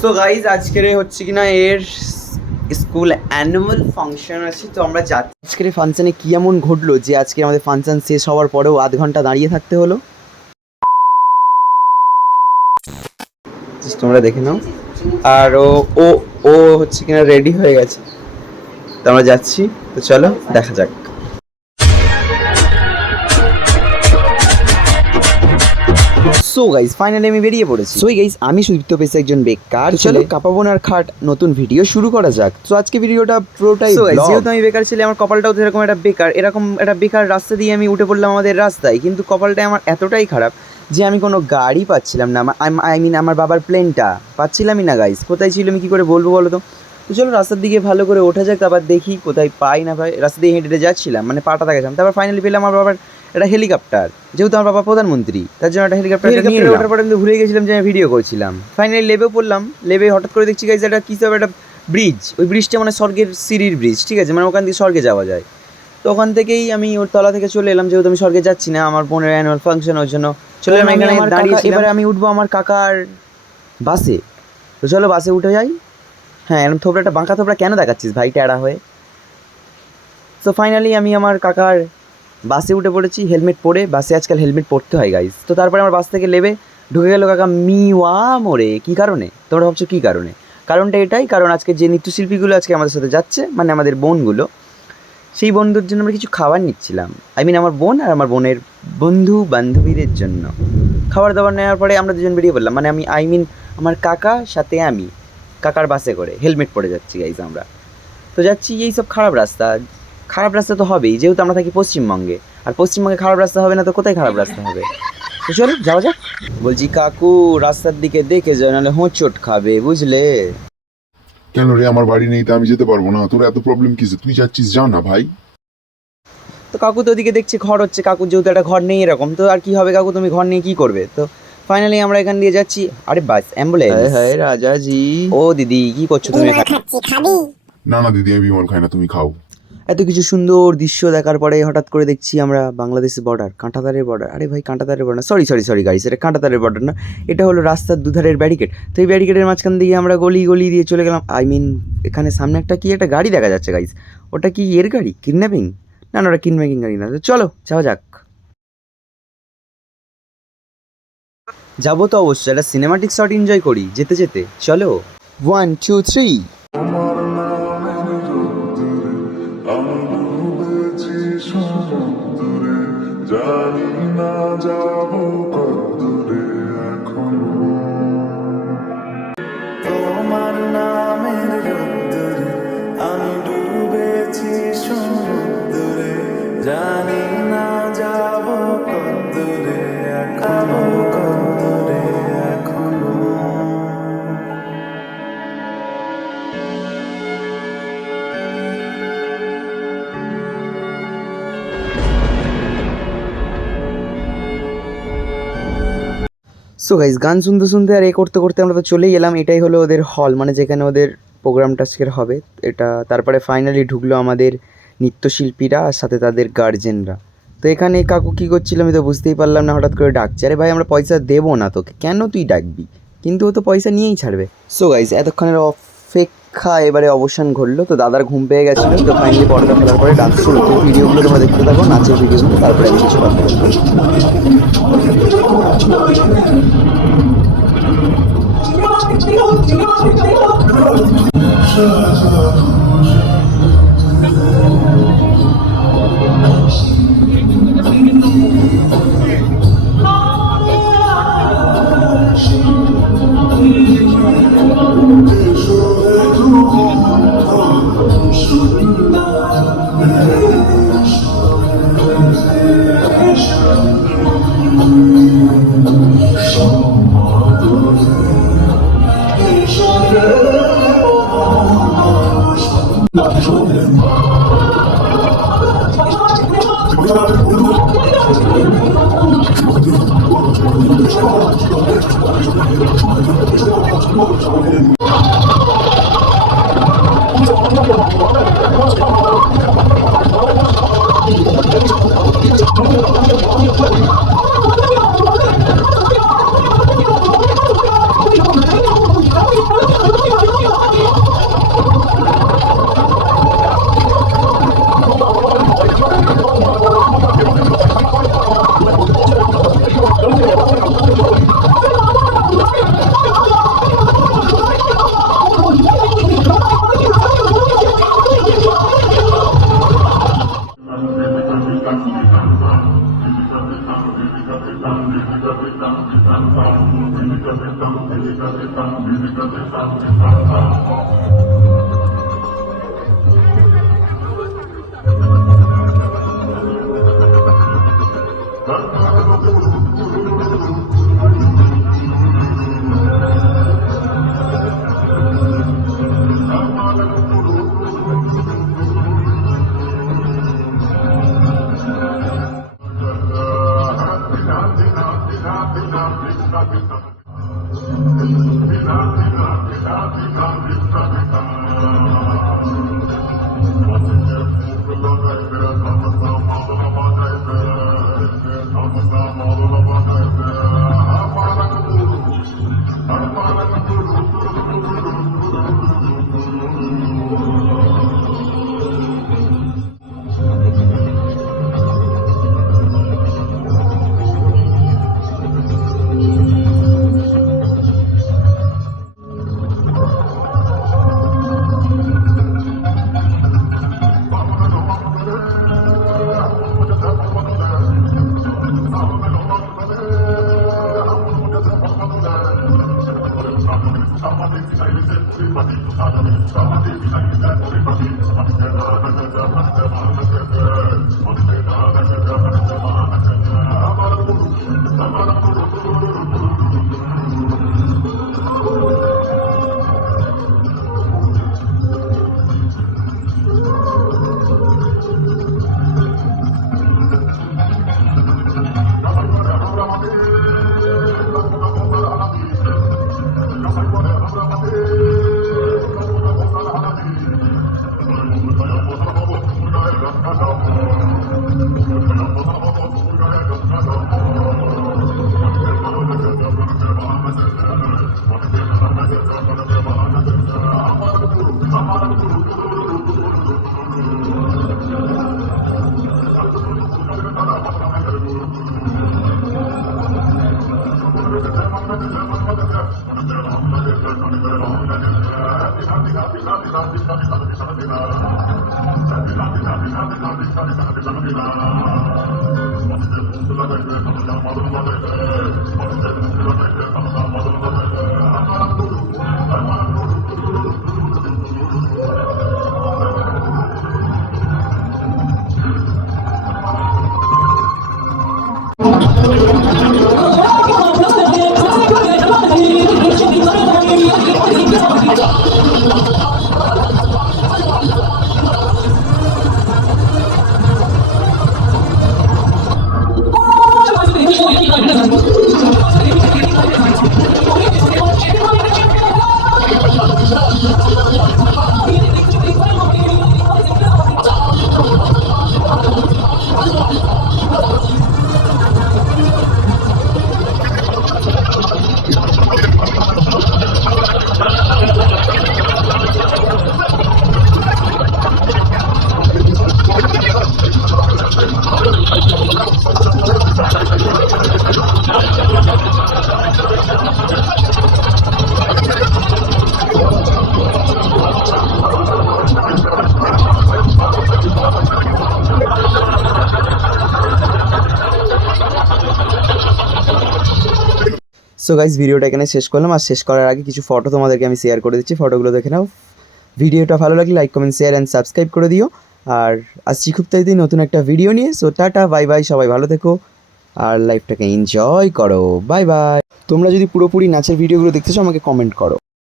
So guys আজকের হচ্ছে কিনা এর স্কুল অ্যানুয়াল ফাংশন আছে, তো আমরা যাচ্ছি। আজকের ফাংশনে কি এমন ঘটলো যে আজকে আমাদের ফাংশন শেষ হওয়ার পরেও আধ ঘন্টা দাঁড়িয়ে থাকতে হলো, তোমরা দেখে নাও। আর ও ও ও হচ্ছে কিনা রেডি হয়ে গেছে, তো আমরা যাচ্ছি। তো চলো দেখা যাক। সো গাইজ ফাইনালি আমি বেরিয়ে পড়েছি। সো গাইজ আমি সুদীপ্ত পেশা একজন বেকার ছেলে, কাপাবোনার খাট নতুন ভিডিও শুরু করা যাক। তো আজকে ভিডিওটা পুরোটাই যেহেতু আমি বেকার ছেলে, আমার কপালটাও তো এরকম একটা বেকার, এরকম একটা বেকার রাস্তা দিয়ে আমি উঠে পড়লাম আমাদের রাস্তায়। কিন্তু কপালটা আমার এতটাই খারাপ যে আমি কোনো গাড়ি পাচ্ছিলাম না। আই মিন আমার বাবার প্লেনটা পাচ্ছিলামই না গাইজ। কোথায় ছিল আমি কী করে বলবো বলো তো? তো চলো রাস্তার দিকে ভালো করে ওঠা যাক, তারপর দেখি কোথায় পাই না পাই। রাস্তা দিয়ে হেঁটে যাচ্ছিলাম, মানে পাটা দেখাচ্ছিলাম, তারপর ফাইনালি পেলাম আমার বাবার একটা হেলিকপ্টার। যেহেতু আমার বাবা প্রধানমন্ত্রী, তার জন্য একটা হেলিকপ্টার নিয়ে ওঠার পরে আমি ভুলে গেছিলাম যে আমি ভিডিও করছিলাম। ফাইনালি লেবে পড়লাম, লেবে হঠাৎ করে দেখছি গাইজ একটা কী সব একটা ব্রিজ। ওই ব্রিজটা মানে স্বর্গের সিঁড়ির ব্রিজ, ঠিক আছে, মানে ওখান থেকে স্বর্গে যাওয়া যায়। তো ওখান থেকেই আমি ওর তলা থেকে চলে এলাম, যেহেতু আমি স্বর্গে যাচ্ছি না, আমার বোনের অ্যানুয়াল ফাংশন, ওর জন্য চলে এলাম এখানে দাঁড়িয়ে। এবারে আমি উঠবো আমার কাকার বাসে। তো চলো বাসে উঠে যাই। হ্যাঁ, এরকম থোবড়াটা বাঁকা থোবড়া কেন দেখাচ্ছিস ভাই, ট্যাড়া হয়ে? তো ফাইনালি আমি আমার কাকার বাসে উঠে পড়েছি, হেলমেট পরে। বাসে আজকাল হেলমেট পরতে হয় গাইজ। তো তারপরে আমার বাস থেকে লেবে ঢুকে গেল কাকা মিওয়া মোড়ে। কী কারণে তোমরা ভাবছো কী কারণে? কারণটা এটাই, কারণ আজকে যে নৃত্যশিল্পীগুলো আজকে আমাদের সাথে যাচ্ছে, মানে আমাদের বোনগুলো, সেই বন্ধুর জন্য আমরা কিছু খাবার নিচ্ছিলাম। আই মিন আমার বোন আর আমার বোনের বন্ধু বান্ধবীদের জন্য খাবার দাবার নেওয়ার পরে আমরা দুজন বেরিয়ে পড়লাম। মানে আই মিন আমার কাকা সাথে আমি কাকার বাসে করে হেলমেট পরে যাচ্ছি গাইজ আমরা। তো যাচ্ছি এই সব খারাপ রাস্তা। খারাপ রাস্তা তো হবেই, যেহেতু আমরা থাকি পশ্চিমবঙ্গে, আর পশ্চিমবঙ্গে খারাপ রাস্তা হবে না তো কোথায় খারাপ রাস্তা হবে? তো চলো যাওয়া যাক। বলছি কাকু রাস্তার দিকে দেখে যাও, নাহলে হোঁচট খাবে, বুঝলে? কেন রে, আমার বাড়ি নেই তো আমি যেতে পারবো না? তোর এত প্রবলেম কিসে? তুই যাচ্ছিস, যা না ভাই। তো কাকু তো ওদিকে দেখছি ঘর হচ্ছে, কাকুর যেহেতু একটা ঘর নেই এরকম, তো আর কি হবে কাকু, তুমি ঘর নিয়ে কী করবে? তো ফাইনালি আমরা এখান দিয়ে যাচ্ছি। আরে বাস, অ্যাম্বুলেন্স। হ্যাঁ রাজাজি। ও দিদি কি করছো তুমি এখানে? না না দিদি, আমি বিমল খাই না, তুমি খাও। এত কিছু সুন্দর দৃশ্য দেখার পরে হঠাৎ করে দেখছি আমরা বাংলাদেশের বর্ডার, কাঁটাতারের বর্ডার। আরে ভাই কাঁটাতারের বর্ডার না, সরি গাইস, এটা কাঁটাতারের বর্ডার না, এটা হলো রাস্তার দুধারের ব্যারিকেড। তো এই ব্যারিকেডের মাঝখান দিয়ে আমরা গলি গলি দিয়ে চলে গেলাম। আই মিন এখানে সামনে একটা কি একটা গাড়ি দেখা যাচ্ছে গাইস। ওটা কি এর গাড়ি? কিডন্যাপিং? না না, ওটা কিডন্যাপিং গাড়ি না। তো চলো যাওয়া যাক। যাবো তো অবশ্যই, একটা সিনেমাটিক শট এনজয় করি যেতে যেতে। চলো 1 2 3। জানি না যাব কতদূরে এখনো, তোমার নামের রোদ্দুরে আমি ডুবেছি সমুদ্রে, জানি না যাব কতদূরে এখনো, কতদূরে এখনো। সো গাইজ গান শুনতে শুনতে আর এ করতে করতে আমরা তো চলেই এলাম। এটাই হলো ওদের হল, মানে যেখানে ওদের প্রোগ্রামটা আজকের হবে এটা। তারপরে ফাইনালি ঢুকলো আমাদের নৃত্যশিল্পীরা আর সাথে তাদের গার্জেনরা। তো এখানে কাকু কী করছিল আমি তো বুঝতেই পারলাম না, হঠাৎ করে ডাকছে। আরে ভাই আমরা পয়সা দেবো না তোকে, কেন তুই ডাকবি? কিন্তু ও তো পয়সা নিয়েই ছাড়বে। সো গাইজ এতক্ষণের অপেক্ষা এবারে অবসান ঘটলো। তো দাদার ঘুম পেয়ে গেছিলো, তো ফাইনালি পর্দা ফেলার পরে ডান্স শুরু। তো ভিডিওগুলো তোমরা দেখতে থাকো, নাচের ভিডিওগুলো, তারপরে আমি কিছু কথা বলবো। সো গাইজ ভিডিওটা এখানে শেষ করলাম, আর শেষ করার আগে কিছু ফটো তোমাদেরকে আমি শেয়ার করে দিচ্ছি, ফটোগুলো দেখে নাও। ভিডিওটা ভালো লাগলে like comment share and subscribe করে দিও। আর আসছি খুব তাড়াতাড়ি নতুন একটা ভিডিও নিয়ে। সো টাটা, বাই বাই, সবাই ভালো থেকো আর লাইফটাকে এনজয় করো। Bye bye. তোমরা যদি পুরোপুরি নাচের ভিডিওগুলো দেখতে চাও আমাকে কমেন্ট করো।